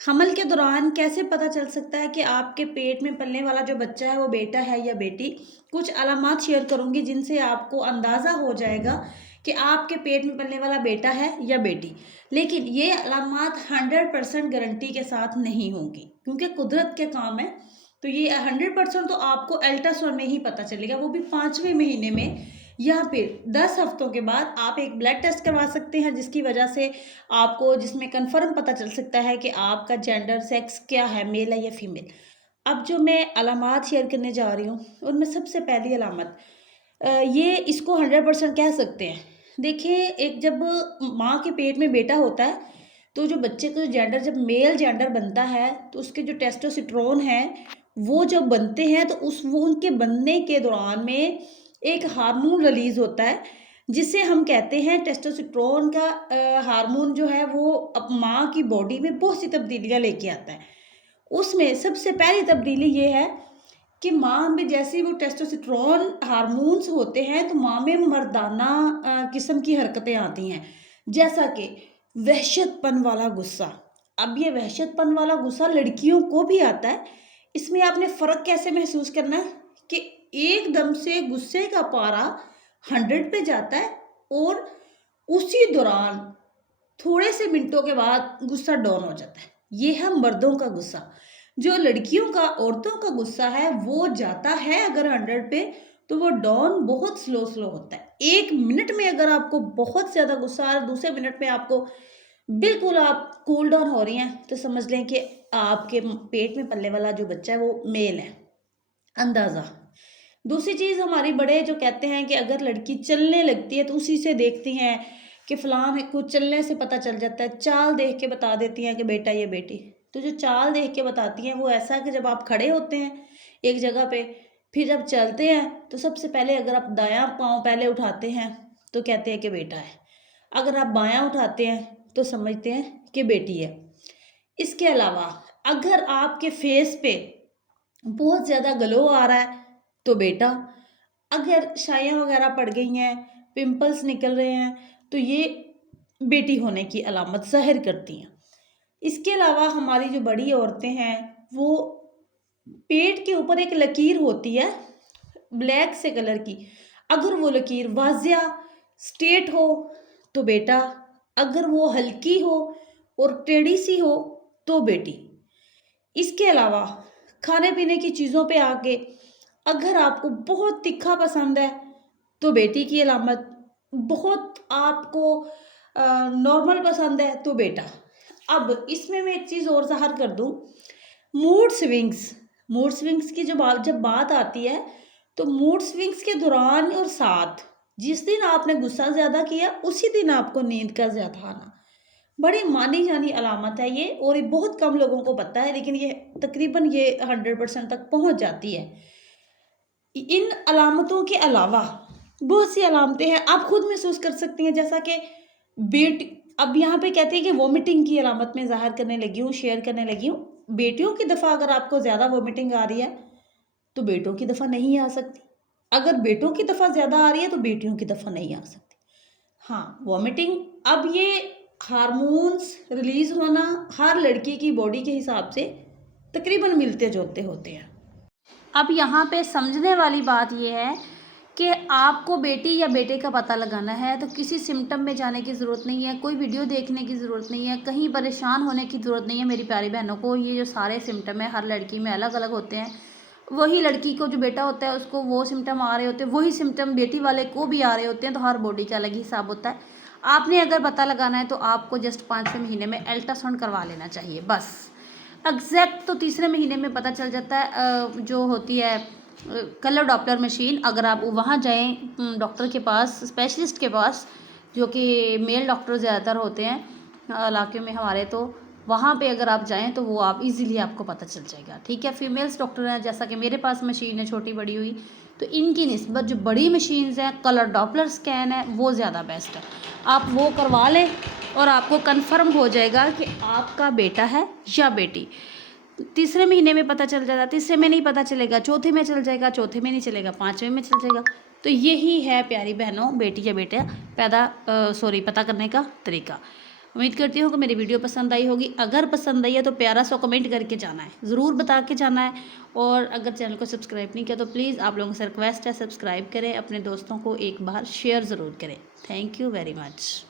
हमल के दौरान कैसे पता चल सकता है कि आपके पेट में पलने वाला जो बच्चा है वो बेटा है या बेटी? कुछ अलामात शेयर करूँगी जिनसे आपको अंदाज़ा हो जाएगा कि आपके पेट में पलने वाला बेटा है या बेटी। लेकिन ये अलामात 100% गारंटी के साथ नहीं होंगी क्योंकि कुदरत के काम है। तो ये 100% तो आपको अल्ट्रासाउंड में ही पता चलेगा, वो भी 5वें महीने में या फिर 10 हफ्तों के बाद आप एक ब्लड टेस्ट करवा सकते हैं जिसकी वजह से आपको जिसमें कन्फर्म पता चल सकता है कि आपका जेंडर सेक्स क्या है, मेल है या फीमेल। अब जो मैं अलामात शेयर करने जा रही हूँ उनमें सबसे पहली अलामत, ये इसको 100% कह सकते हैं। देखिए, एक जब माँ के पेट में बेटा होता है तो जो बच्चे का जेंडर जब मेल जेंडर बनता है तो उसके जो टेस्टोस्टेरोन है वो जब बनते हैं तो उस वो उनके बनने के दौरान में एक हार्मोन रिलीज होता है जिसे हम कहते हैं टेस्टोस्टेरोन का। हार्मोन जो है वो अब माँ की बॉडी में बहुत सी तब्दीलियाँ लेके आता है। उसमें सबसे पहली तब्दीली ये है कि माँ में जैसे ही वो टेस्टोस्टेरोन हार्मोन्स होते हैं तो माँ में मर्दाना किस्म की हरकतें आती हैं, जैसा कि वहशतपन वाला गुस्सा। अब ये वहशतपन वाला गुस्सा लड़कियों को भी आता है। इसमें आपने फ़र्क कैसे महसूस करना है कि एकदम से गुस्से का पारा 100 पे जाता है और उसी दौरान थोड़े से मिनटों के बाद गुस्सा डाउन हो जाता है। ये है मर्दों का गुस्सा। जो लड़कियों का, औरतों का गुस्सा है वो जाता है अगर 100 पे तो वो डाउन बहुत स्लो स्लो होता है। 1 मिनट में अगर आपको बहुत ज़्यादा गुस्सा आ रहा है, दूसरे मिनट में आपको बिल्कुल आप कूल डाउन हो रही हैं, तो समझ लें कि आपके पेट में पलने वाला जो बच्चा है वो मेल है। अंदाज़ा। दूसरी चीज़, हमारे बड़े जो कहते हैं कि अगर लड़की चलने लगती है तो उसी से देखती हैं कि फ़लाँ को चलने से पता चल जाता है, चाल देख के बता देती हैं कि बेटा ये बेटी। तो जो चाल देख के बताती हैं वो ऐसा है कि जब आप खड़े होते हैं एक जगह पे, फिर जब चलते हैं तो सबसे पहले अगर आप दायाँ पाँव पहले उठाते हैं तो कहते हैं कि बेटा है। अगर आप बायाँ उठाते हैं तो समझते हैं कि बेटी है। इसके अलावा अगर आपके फेस पे बहुत ज़्यादा ग्लो आ रहा है तो बेटा, अगर शाइयाँ वगैरह पड़ गई हैं, पिंपल्स निकल रहे हैं तो ये बेटी होने की अलामत ज़ाहिर करती हैं। इसके अलावा हमारी जो बड़ी औरतें हैं वो पेट के ऊपर एक लकीर होती है ब्लैक से कलर की, अगर वो लकीर वाज़िया स्ट्रेट हो तो बेटा, अगर वो हल्की हो और टेढ़ी सी हो तो बेटी। इसके अलावा खाने पीने की चीज़ों पे आके अगर आपको बहुत तीखा पसंद है तो बेटी की अलामत, बहुत आपको नॉर्मल पसंद है तो बेटा। अब इसमें मैं एक चीज़ और ज़ाहिर कर दूँ, मूड स्विंग्स। मूड स्विंग्स की जब बात आती है तो मूड स्विंग्स के दौरान और साथ जिस दिन आपने गुस्सा ज़्यादा किया उसी दिन आपको नींद का ज़्यादा आना बड़ी मानी जानी अलामत है ये, और ये बहुत कम लोगों को पता है, लेकिन ये तकरीबन ये 100% तक पहुंच जाती है। इन अलामतों के अलावा बहुत सी अलामतें हैं आप खुद महसूस कर सकती हैं, जैसा कि बेटी। अब यहाँ पे कहते हैं कि वोमिटिंग की अलामत में ज़ाहिर करने लगी हूँ, शेयर करने लगी हूँ। बेटियों की दफ़ा अगर आपको ज़्यादा वोमिटिंग आ रही है तो बेटों की दफ़ा नहीं आ सकती। अगर बेटों की दफ़ा ज़्यादा आ रही है तो बेटियों की दफ़ा नहीं आ सकती। हाँ, वॉमिटिंग, अब ये हार्मोन्स रिलीज़ होना हर लड़की की बॉडी के हिसाब से तकरीबन मिलते-जुलते होते हैं। अब यहाँ पे समझने वाली बात ये है कि आपको बेटी या बेटे का पता लगाना है तो किसी सिम्पटम में जाने की ज़रूरत नहीं है, कोई वीडियो देखने की ज़रूरत नहीं है, कहीं परेशान होने की ज़रूरत नहीं है मेरी प्यारी बहनों को। ये जो सारे सिम्पटम है हर लड़की में अलग-अलग होते हैं। वही लड़की को जो बेटा होता है उसको वो सिम्पटम आ रहे होते हैं, वही सिम्पटम बेटी वाले को भी आ रहे होते हैं, तो हर बॉडी का अलग ही हिसाब होता है। आपने अगर पता लगाना है तो आपको जस्ट 5वें महीने में अल्ट्रासाउंड करवा लेना चाहिए बस। एग्जैक्ट तो तीसरे महीने में पता चल जाता है। जो होती है कलर डॉपलर मशीन, अगर आप वहाँ जाएं डॉक्टर के पास, स्पेशलिस्ट के पास, जो कि मेल डॉक्टर ज़्यादातर होते हैं इलाके में हमारे, तो वहाँ पे अगर आप जाएं तो वो आप इजीली आपको पता चल जाएगा। ठीक है, फीमेल्स डॉक्टर हैं, जैसा कि मेरे पास मशीन है छोटी बड़ी हुई, तो इनकी निस्बत जो बड़ी मशीन्स हैं, कलर डॉपलर स्कैन है, वो ज़्यादा बेस्ट है। आप वो करवा लें और आपको कंफर्म हो जाएगा कि आपका बेटा है या बेटी। तीसरे महीने में पता चल जाएगा, तीसरे में नहीं पता चलेगा, चौथे में चल जाएगा, चौथे में नहीं चलेगा, 5वें में चल जाएगा। तो यही है प्यारी बहनों, बेटी या बेटा पता करने का तरीका। उम्मीद करती हूँ कि मेरी वीडियो पसंद आई होगी। अगर पसंद आई है तो प्यारा सा कमेंट करके जाना है, ज़रूर बता के जाना है। और अगर चैनल को सब्सक्राइब नहीं किया तो प्लीज़ आप लोगों से रिक्वेस्ट है, सब्सक्राइब करें, अपने दोस्तों को एक बार शेयर ज़रूर करें। Thank you very much.